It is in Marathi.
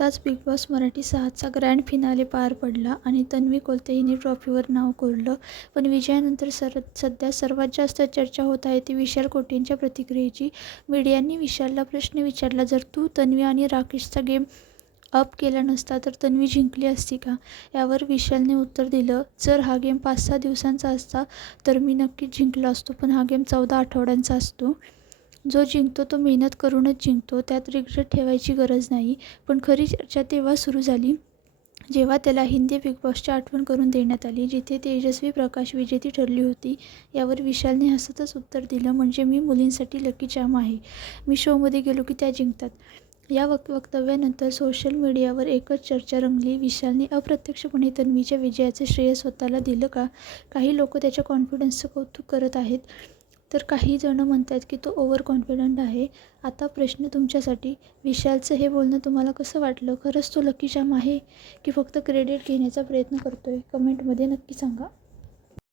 नुकताच बिग बॉस मराठी 6चा ग्रँड फिनाले पार पडला आणि तन्वी कोलते हिने ट्रॉफीवर नाव कोरलं. पण विजयानंतर सध्या सर्वात जास्त चर्चा होत आहे ती विशाल कोटेंच्या प्रतिक्रियेची. मीडियाने विशालला प्रश्न विचारला, जर तू तन्वी आणि राकेशचा गेम अप केला नसता तर तन्वी जिंकली असती का? यावर विशालने उत्तर दिलं, जर हा गेम 5-6 दिवसांचा असता तर मी नक्कीच जिंकलो असतो, पण हा गेम 14 आठवड्यांचा असतो. जो जिंकतो तो मेहनत करूनच जिंकतो, त्यात रिग्रेट ठेवायची गरज नाही. पण खरी चर्चा तेव्हा सुरू झाली जेव्हा त्याला हिंदी बिग बॉसची आठवण करून देण्यात आली, जिथे तेजस्वी प्रकाश विजेती ठरली होती. यावर विशालने हसतच उत्तर दिलं, म्हणजे मी मुलींसाठी लकी चार्म आहे. मी शोमध्ये गेलो की त्या जिंकतात. या वक्तव्यानंतर सोशल मीडियावर एकच चर्चा रंगली, विशालने अप्रत्यक्षपणे तन्वीच्या विजयाचे श्रेय स्वतःला दिलं का? काही लोक त्याच्या कॉन्फिडन्सचं कौतुक करत आहेत, तर काही जण म्हणतात की तो ओव्हर कॉन्फिडंट आहे. आता प्रश्न तुमच्यासाठी, विशालचं हे बोलणं तुम्हाला कसं वाटलं? खरंच तो लकी चार्म आहे की फक्त क्रेडिट घेण्याचा प्रयत्न करतोय? कमेंटमध्ये नक्की सांगा.